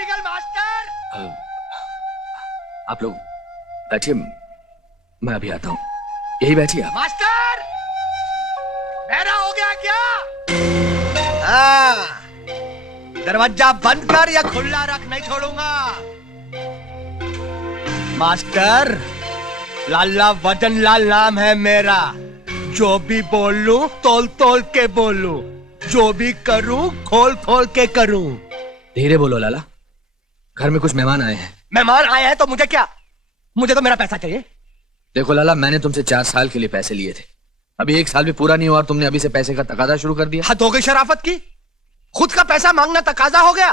निकल मास्टर। आप लोग बैठिए, मैं अभी आता हूँ। यही बैठिए आप। मास्टर बहरा हो गया क्या? हाँ, दरवाजा बंद कर या खुला रख, नहीं छोड़ूंगा। मास्टर, लाला वतन लाल नाम है मेरा। जो भी बोलूं तोल तोल के बोलूं, जो भी करूं खोल खोल के करूं। धीरे बोलो लाला, घर में कुछ मेहमान आए हैं। मेहमान आए हैं तो मुझे क्या? मुझे तो मेरा पैसा चाहिए। देखो लाला, मैंने तुमसे 4 साल के लिए पैसे लिए थे। अभी 1 साल भी पूरा नहीं हुआ और तुमने अभी से पैसे का तकाजा शुरू कर दिया। हद हो गई शराफत की। खुद का पैसा मांगना तकाजा हो गया।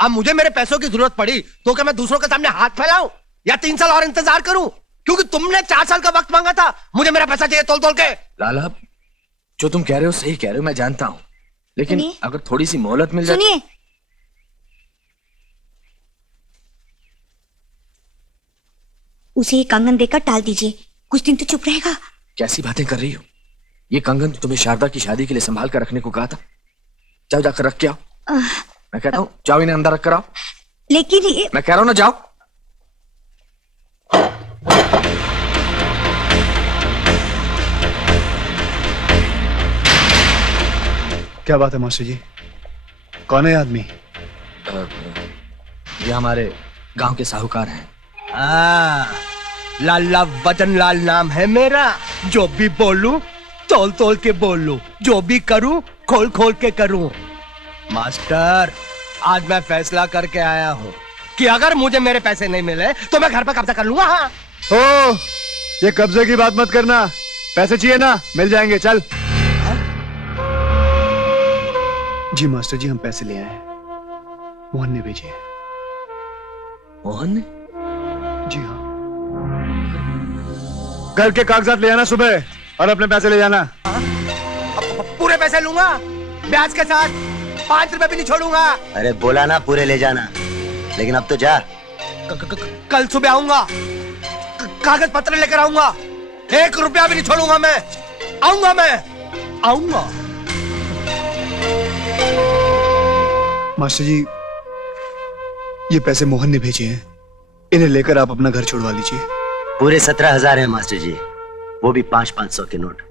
अब मुझे मेरे पैसों की जरूरत पड़ी तो क्या मैं दूसरों के सामने हाथ फैलाऊं या 3 साल और इंतजार करूं? क्योंकि तुमने 4 साल का वक्त मांगा था। मुझे मेरा पैसा चाहिए तोल तोल के। लाला, जो तुम कह रहे हो सही कह रहे हो, मैं जानता हूं, लेकिन अगर थोड़ी सी मोहलत मिल जाए। सुनिए, उसे ये कंगन देकर टाल दीजिए, कुछ दिन तो चुप रहेगा। कैसी बातें कर रही हो? ये कंगन तो तुम्हें शारदा की शादी के लिए संभाल कर रखने को कहा था। जाओ जाकर रख के आओ। मैं कहता हूँ जाओ, इन्हें अंदर रख कर आओ। लेकिन ये... मैं कह रहा हूं ना, जाओ। क्या बात है मास्टर जी? कौन है आदमी? ये हमारे गांव के साहूकार हैं। लाला वतन लाल नाम है मेरा। जो भी बोलूं तोल तोल के बोलूं, जो भी करूं खोल खोल के करूं। मास्टर, आज मैं फैसला करके आया हूं कि अगर मुझे मेरे पैसे नहीं मिले तो मैं घर पर कब्जा कर लूंगा। हाँ। ओ, ये कब्जे की बात मत करना। पैसे चाहिए ना, मिल जाएंगे। चल। जी मास्टर जी, हम पैसे ले आए हैं। मोहन ने भेजे हैं। मोहन ने? जी हाँ। घर के कागजात ले आना सुबह और अपने पैसे ले जाना। पूरे पैसे लूंगा, ब्याज के साथ। 5 रुपए भी नहीं छोड़ूंगा। अरे बोला ना पूरे ले जाना, लेकिन अब तो जा। कल सुबह आऊंगा, कागज पत्र लेकर आऊंगा। 1 रुपया भी नहीं छोड़ूंगा। मैं आऊंगा। मास्टर जी, ये पैसे मोहन ने भेजे हैं। इन्हें लेकर आप अपना घर छुड़वा लीजिए। पूरे 17,000 है मास्टर जी, वो भी 500-500 के नोट।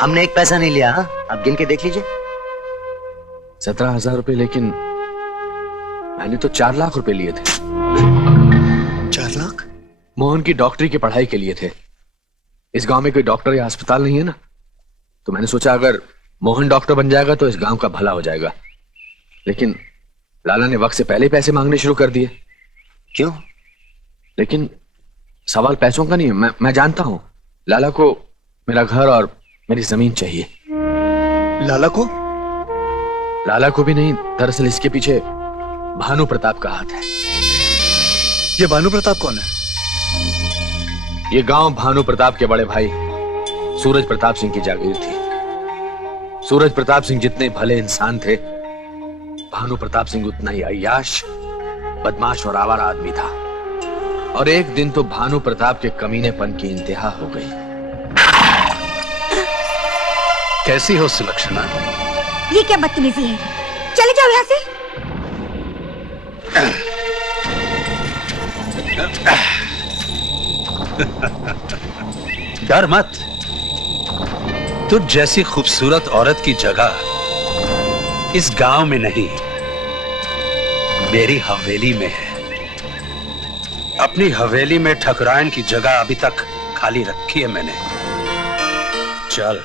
हमने एक पैसा नहीं लिया। हाँ, आप गिन के देख लीजिए। 17,000 रुपए, लेकिन मैंने तो 4 लाख रुपए लिए थे। 4 लाख? मोहन की डॉक्टरी की पढ़ाई के लिए थे। इस गांव में कोई डॉक्टर या अस्पताल नहीं है ना, तो मैंने सोचा अगर मोहन डॉक्टर बन जाएगा तो इस गांव का भला हो जाएगा। लेकिन लाला ने वक्त से पहले पैसे मांगने शुरू कर दिए। क्यों? लेकिन सवाल पैसों का नहीं है। मैं जानता हूं लाला को मेरा घर और मेरी जमीन चाहिए। लाला को? लाला को भी नहीं, दरअसल इसके पीछे भानु प्रताप का हाथ है। ये भानु प्रताप कौन है? ये गांव भानु प्रताप के बड़े भाई सूरज प्रताप सिंह की जागीर थी। सूरज प्रताप सिंह जितने भले इंसान थे, भानु प्रताप सिंह उतना ही अय्याश, बदमाश और आवारा आदमी था। और एक दिन तो भानु प्रताप के कमीनेपन की इंतहा हो गई। कैसी हो सुलक्षणा? ये क्या बदतमीजी है? चले जाओ यहाँ से। डर मत, तुझ जैसी खूबसूरत औरत की जगह इस गांव में नहीं, मेरी हवेली में है। अपनी हवेली में ठकुराइन की जगह अभी तक खाली रखी है मैंने। चल।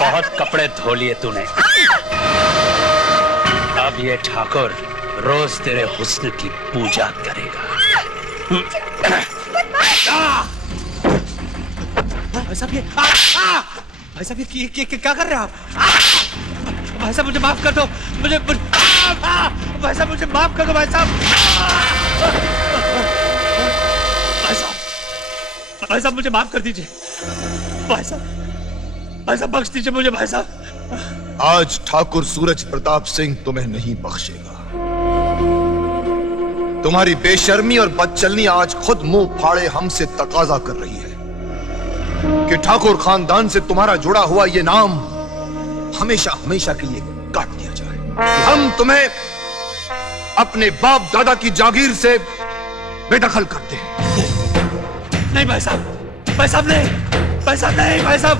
बहुत कपड़े धो लिए तूने। अब ये ठाकुर रोज तेरे हुस्न की पूजा करेगा। भाई साहब ये क्या कर रहे हैं आप? भाई साहब मुझे माफ कर दो। भाई साहब मुझे माफ कर दो। भाई साहब मुझे माफ कर दीजिए। भाई साहब बख्श दीजिए मुझे। भाई साहब, आज ठाकुर सूरज प्रताप सिंह तुम्हें नहीं बख्शेगा। तुम्हारी बेशर्मी और बदचलनी आज खुद मुंह फाड़े हमसे तकाजा कर रही है कि ठाकुर खानदान से तुम्हारा जुड़ा हुआ ये नाम हमेशा हमेशा के लिए काट दिया जाए। कि हम तुम्हें अपने बाप दादा की जागीर से बेदखल कर दें। नहीं भाई साहब, भाई साहब नहीं, भाई साहब नहीं, भाई साहब,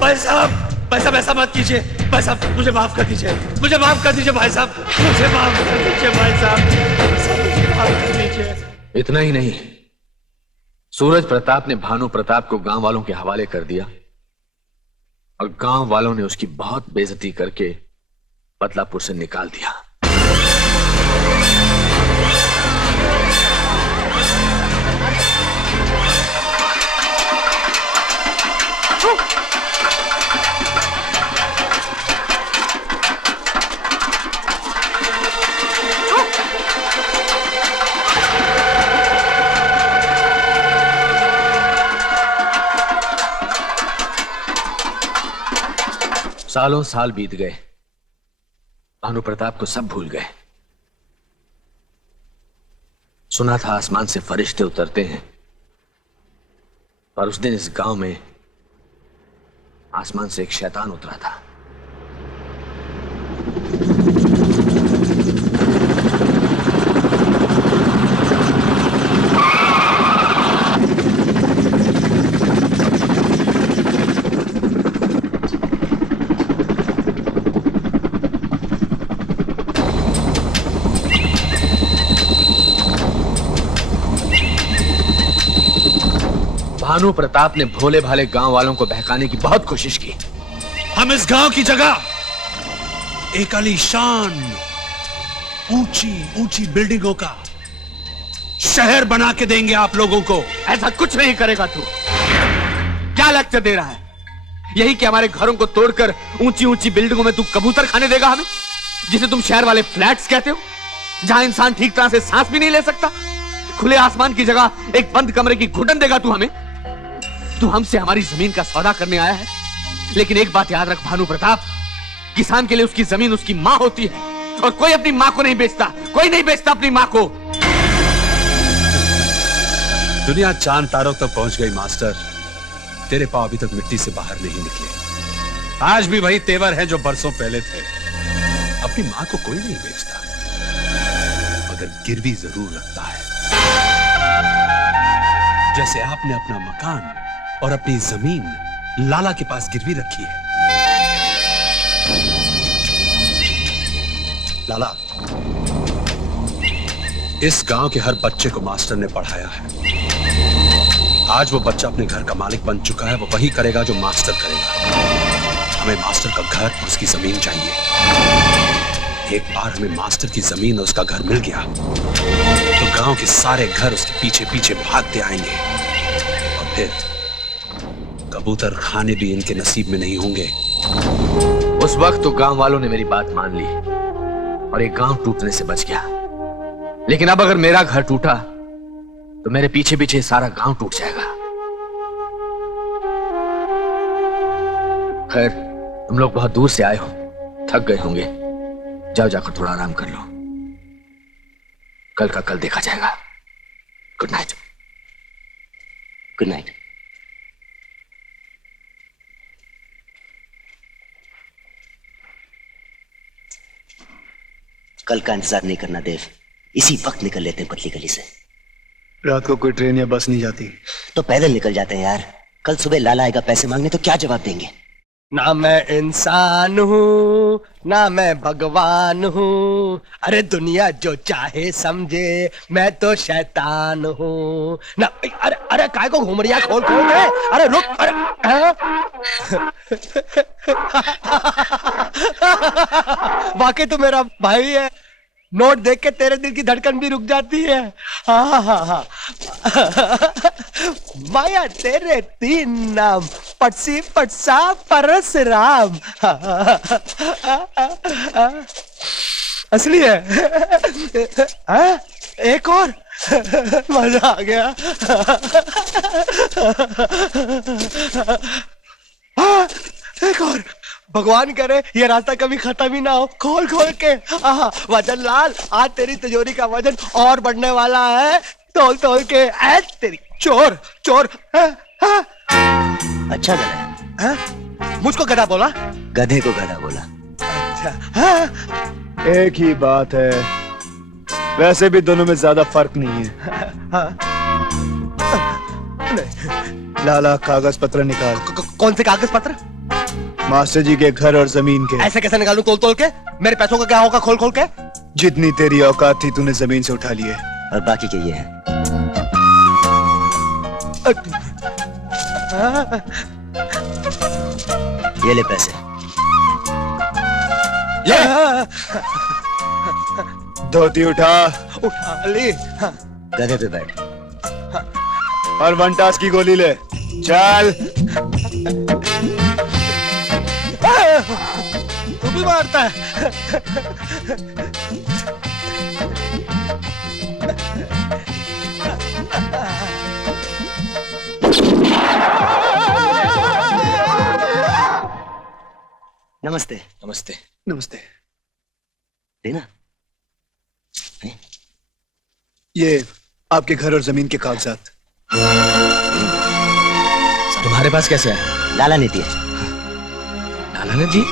भाई साहब, भाई साहब ऐसा मत कीजिए। भाई साहब मुझे माफ कर दीजिए, मुझे माफ कर दीजिए भाई साहब, मुझे माफ कर दीजिए भाई साहब, मुझे माफ कर दीजिए। इतना ही नहीं, सूरज प्रताप ने भानु प्रताप को गांव वालों के हवाले कर दिया और गांव वालों ने उसकी बहुत बेइज्जती करके बदलापुर से निकाल दिया। सालों साल बीत गए, भानु प्रताप को सब भूल गए। सुना था आसमान से फरिश्ते उतरते हैं, पर उस दिन इस गांव में आसमान से एक शैतान उतरा था। भानु प्रताप ने भोले भाले गांव वालों को बहकाने की बहुत कोशिश की। हम इस गांव की जगह एक आलीशान ऊंची ऊंची बिल्डिंगों का शहर बना के देंगे आप लोगों को। ऐसा कुछ नहीं करेगा तू। क्या लेक्चर दे रहा है? यही कि हमारे घरों को तोड़कर ऊंची ऊंची बिल्डिंगों में तू कबूतर खाने देगा हमें, जिसे तुम शहर वाले फ्लैट्स कहते हो, जहां इंसान ठीक तरह से सांस भी नहीं ले सकता। खुले आसमान की जगह एक बंद कमरे की घुटन देगा तू हमें? तू हमसे हमारी जमीन का सौदा करने आया है, लेकिन एक बात याद रख भानु प्रताप, किसान के लिए उसकी जमीन उसकी मां होती है, और कोई अपनी मां को नहीं बेचता, कोई नहीं बेचता अपनी मां को। दुनिया चांद तारों तक पहुंच गई मास्टर, तेरे पांव अभी तक मिट्टी से बाहर नहीं निकले। आज भी वही तेवर है जो बरसों पहले थे। अपनी मां को कोई नहीं बेचता, मगर गिरवी जरूर रखता है। जैसे आपने अपना मकान और अपनी जमीन लाला के पास गिरवी रखी है। लाला, इस गांव के हर बच्चे को मास्टर ने पढ़ाया है। आज वो बच्चा अपने घर का मालिक बन चुका है। वो वही करेगा जो मास्टर करेगा। हमें मास्टर का घर और उसकी जमीन चाहिए। एक बार हमें मास्टर की जमीन और उसका घर मिल गया तो गांव के सारे घर उसके पीछे पीछे भागते आएंगे, और फिर कबूतर खाने भी इनके नसीब में नहीं होंगे। उस वक्त तो गांव वालों ने मेरी बात मान ली और एक गांव टूटने से बच गया, लेकिन अब अगर मेरा घर टूटा तो मेरे पीछे पीछे सारा गांव टूट जाएगा। खैर, तुम लोग बहुत दूर से आए हो, थक गए होंगे, जाओ जाकर थोड़ा आराम कर लो। कल का कल देखा जाएगा। Good night. Good night. कल का इंतजार नहीं करना देव, इसी वक्त निकल लेते हैं पतली गली से। रात को कोई ट्रेन या बस नहीं जाती तो पैदल निकल जाते हैं यार। कल सुबह लाला आएगा पैसे मांगने, तो क्या जवाब देंगे? ना मैं इंसान हूँ ना मैं भगवान हूँ, अरे दुनिया जो चाहे समझे, मैं तो शैतान हूँ ना। अरे अरे काय को घूम रही है? खोल खोल के, अरे रुक, अरे वाकई तो मेरा भाई है। नोट देख के तेरे दिल की धड़कन भी रुक जाती है। हाँ हाँ हाँ। माया तेरे 3 नाम, पटसी पटसा परसराम। असली है। एक और मजा आ गया। एक और। भगवान करे ये रास्ता कभी खत्म ही ना हो। खोल खोल के। वजन लाल, आज तेरी तिजोरी का वजन और बढ़ने वाला है। तोल तोल के। तेरी चोर चोर। अच्छा गधा है। मुझको गधा बोला? गधे को गधा बोला। एक ही बात है, वैसे भी दोनों में ज्यादा फर्क नहीं है। लाला कागज पत्र निकाल। कौन से कागज पत्र? मास्टर जी के घर और जमीन के। ऐसे कैसे निकालूं तोल तोल के? मेरे पैसों का क्या होगा खोल खोल के? जितनी तेरी औकात थी तूने जमीन से उठा लिए। और बाकी के ये है। ये ले पैसे। धोती उठा उठा ली। गधे पे बैठ। और वनटास की गोली ले। चल। तू भी मारता है? नमस्ते। नमस्ते। नमस्ते। देना। ये आपके घर और जमीन के कागजात। तुम्हारे पास कैसे है? लाला ने दिए। लाला ने जी?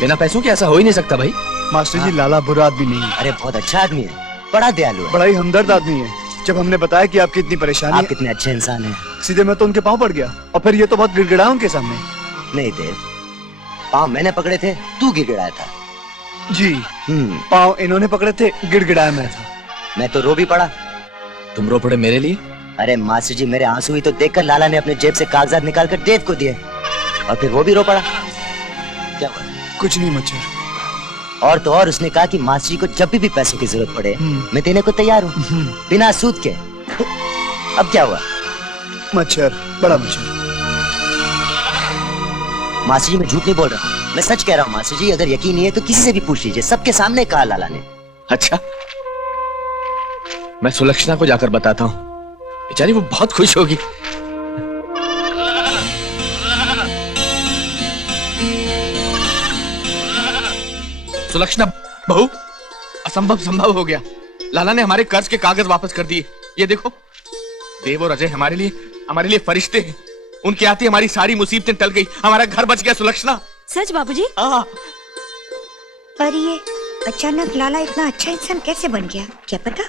बिना पैसों के ऐसा हो ही नहीं सकता भाई। मास्टर जी लाला बुरा आदमी नहीं है, अरे बहुत अच्छा आदमी है, बड़ा दयालु है। बड़ा ही हमदर्द आदमी है। जब हमने बताया कि आपकी इतनी परेशानी आप है, कितने अच्छे इंसान हैं। सीधे मैं तो उनके पांव पड़ गया और फिर ये तो बहुत गिड़गिड़ाया उनके सामने। नहीं देव, पाँव मैंने पकड़े थे, तू गिड़गिड़ाया था। जी पांव इन्होंने पकड़े थे, गिड़गिड़ाया मैं था। मैं तो रो भी पड़ा। तुम रो पड़े मेरे लिए? अरे मास्टर जी, मेरे आंसू ही तो देखकर लाला ने अपने जेब से कागजात निकालकर देव को दिए और फिर वो भी रो पड़ा। क्या हुआ? कुछ नहीं मच्छर। और तो और उसने कहा कि मास्टर जी को जब भी पैसों की जरूरत पड़े मैं देने को तैयार हूँ, बिना सूद के। अब क्या हुआ? मच्छर, बड़ा मच्छर। मास्टर जी मैं झूठ नहीं बोल रहा हूँ, मैं सच कह रहा हूँ मास्टर जी। अगर यकीन नहीं है तो किसी से भी पूछ लीजिए, सबके सामने कहा लाला ने। अच्छा, मैं सुलक्षणा को जाकर बताता हूँ, बेचारी वो बहुत खुश होगी। सुलक्षणा बहू, असंभव संभव हो गया। लाला ने हमारे कर्ज के कागज वापस कर दिए। ये देखो, देव और अजय हमारे लिए फरिश्ते हैं। उनके आते हमारी सारी मुसीबतें टल गई, हमारा घर बच गया। सुलक्षणा सच बाबूजी? हाँ। पर ये अचानक लाला इतना अच्छा इंसान कैसे बन गया, क्या पता?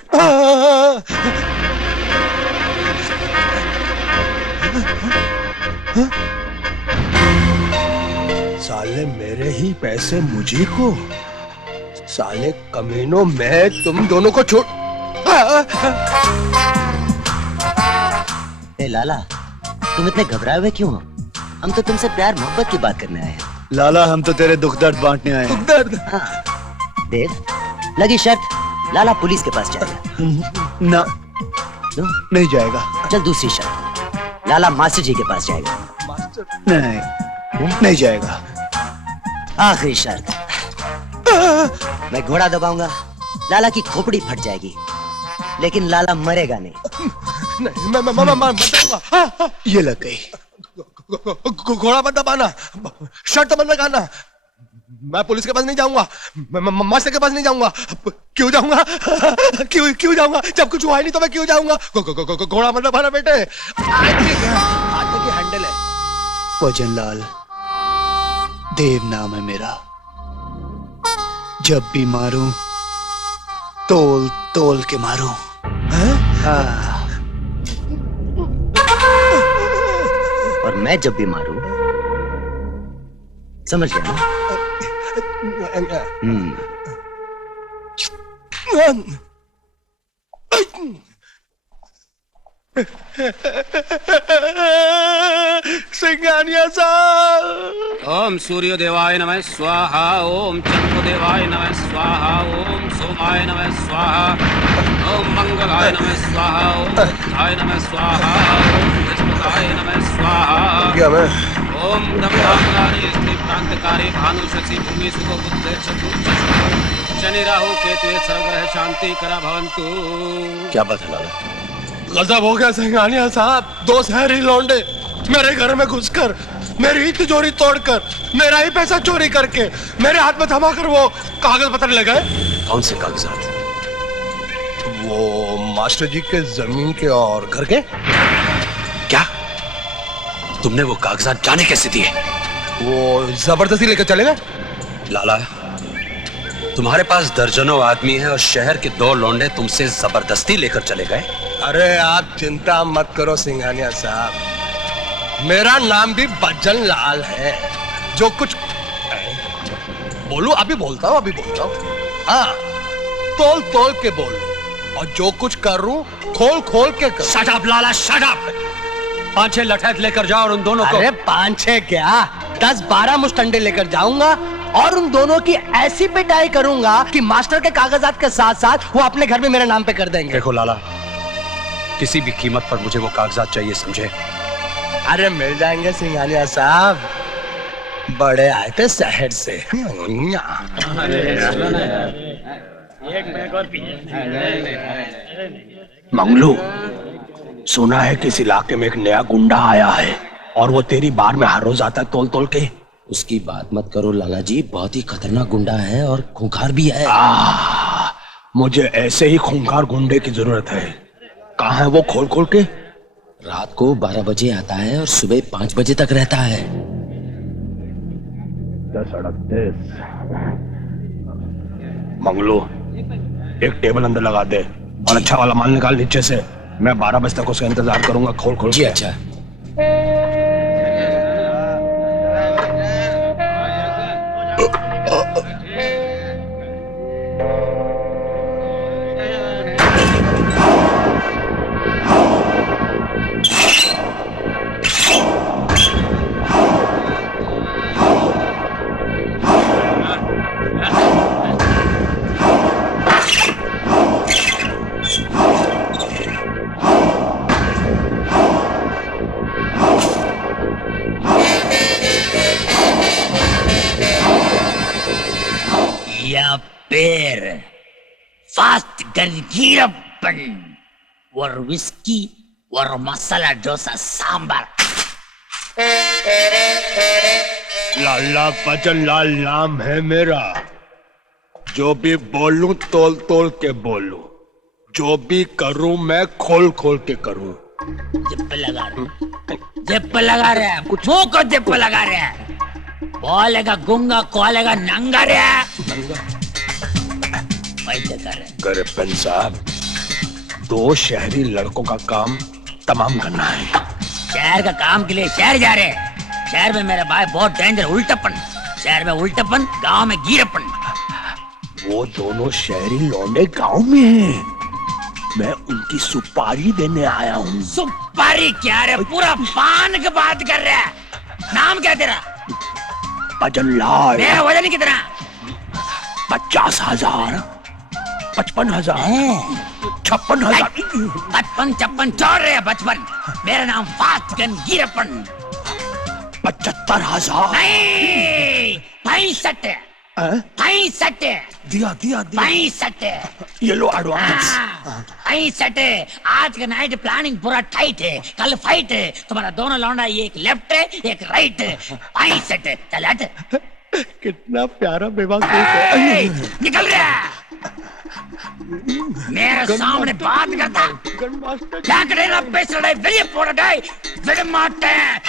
साले मेरे ही पैसे मुझे को, साले कमीनों, मैं तुम दोनों को छोड़। ए लाला, तुम इतने घबराए हुए क्यों हो? हम तो तुमसे प्यार मोहब्बत की बात करने आए हैं। लाला हम तो तेरे दुख दर्द बांटने आए हैं। दर्द? हाँ। देव, लगी शर्त, लाला पुलिस के पास जाएगा। ना, क्यों? नहीं जाएगा। चल दूसरी शर्त, लाला मास्टर जी के पास जाएगा। नहीं, नहीं जाएगा। आखिरी शर्त, मैं घोड़ा दबाऊंगा, लाला की खोपड़ी फट जाएगी, लेकिन लाला मरेगा नहीं। नहीं, मैं मर जाऊंगा। ये लग गई। घोड़ा मत दबाना, शर्त मत लगाना। मैं पुलिस के पास नहीं जाऊंगा, मास्टर के पास नहीं जाऊंगा। क्यों जाऊंगा? क्यों जाऊंगा? जब कुछ हुआ ही नहीं तो मैं क्यों जाऊंगा? घोड़ा मत दबाना बेटे। हाथ की हैंडल है। वजन लाल, देव नाम है मेरा। जब भी मारूं तोल तोल के मारूं। हाँ। और मैं जब भी मारूं, समझ गया ना? सिंगानिया साहब। ओम सूर्य देवाय नमः स्वाहा, ओम चंद्र देवाय नमः स्वाहा, ओम सोमाय नमः स्वाहा, ओम मंगलाय नमः स्वाहा, ओम बुधाय नमः स्वाहा, ओम बृहस्पताय नमः स्वाहा। क्या मैं? ओम दम्भांगारी स्त्रीप्रांतकारी भानु शशि भूमि सुख बुद्धे चतुर्थ शनि राहु केतु सर्वग्रह शांति करा भवन्तु। क्या बात है लाला? गजब हो गया सिंगानिया साहब। दो शहरी लौंडे मेरे घर में घुसकर, मेरी ही तिजोरी तोड़कर, मेरा ही पैसा चोरी करके मेरे हाथ में थमा कर वो कागज पत्र ले गए। कौन से कागजात? वो मास्टर जी के जमीन के और घर के। क्या तुमने वो कागजात जाने कैसे दिए? वो जबरदस्ती लेकर चले गए। लाला, तुम्हारे पास दर्जनों आदमी है और शहर के 2 लौंडे तुमसे जबरदस्ती लेकर चले गए। अरे आप चिंता मत करो सिंघानिया साहब, मेरा नाम भी बच्चन लाल है। जो कुछ बोलूं अभी बोलता हूँ, हाँ, तोल तोल के बोलूं, और जो कुछ करूं खोल खोल के करूं। शट अप लाला, शट अप। 5-6 लठैत लेकर जाओ और उन दोनों को। अरे 5-6 क्या, 10-12 मुस्टंडे लेकर जाऊंगा और उन दोनों की ऐसी पिटाई करूंगा कि मास्टर के कागजात के साथ साथ वो अपने घर में मेरे नाम पे कर देंगे। देखो लाला, किसी भी कीमत पर मुझे वो कागजात चाहिए, समझे? अरे मिल जाएंगे सिंघानिया साहब, बड़े आए थे शहर से। मंगलू, सुना है किस इलाके में एक नया गुंडा आया है और वो तेरी बार में हर रोज आता है तोल तोल के। उसकी बात मत करो लाला जी, बहुत ही खतरनाक गुंडा है और खूंखार भी है। मुझे ऐसे ही खूंखार गुंडे की जरूरत है। कहाँ है वो, खोल खोल के। रात को 12 बजे आता है और सुबह 5 बजे तक रहता है। 10-38 मंगलू, एक टेबल अंदर लगा दे और अच्छा वाला माल निकाल नीचे से। मैं 12 बजे तक उसका इंतजार करूंगा, खोल खोल जी के। अच्छा। beer, fast gargirappan, or whiskey, or masala dosa sambar. लाला बचन लाल नाम है मेरा। जो भी बोलूं तोल तोल के बोलूं, जो भी करूं मैं खोल खोल के करूं। जिप लगा रहा है, मुंह को जिप लगा रहा है। बोलेगा गुंगा, खोलेगा नंगा रहा। गरीबन साहब, 2 शहरी लड़कों का काम तमाम करना है। शहर का काम के लिए शहर जा रहे हैं। शहर में मेरा भाई बहुत डेंजर, उल्टापन। शहर में उल्टापन, गांव में गिरपन। वो दोनों शहरी लौंडे गांव में हैं। मैं उनकी सुपारी देने आया हूँ। सुपारी क्या रे, पूरा पान की बात कर रहा है। नाम क्या तेरा? बचन लाल। मेरा वजन कितना? 50,000, 55,000, 56,000। 55 छोड़ रहे हैं, 55। मेरा नाम फास्टगन गिरपन। 75,000। नहीं, 65। 65। दिया 65। ये लो एडवांस। 65। आज का नाइट प्लानिंग पूरा टाइट है। कल फाइट है। तुम्हारा दोनों लौंडा, एक लेफ्ट है एक राइट है। 65। चल हट। कितना प्यारा बेवकूफ है। निकल रहा मेरे सामने बात करता। क्या करेगा? पैसे विड़ मारते हैं।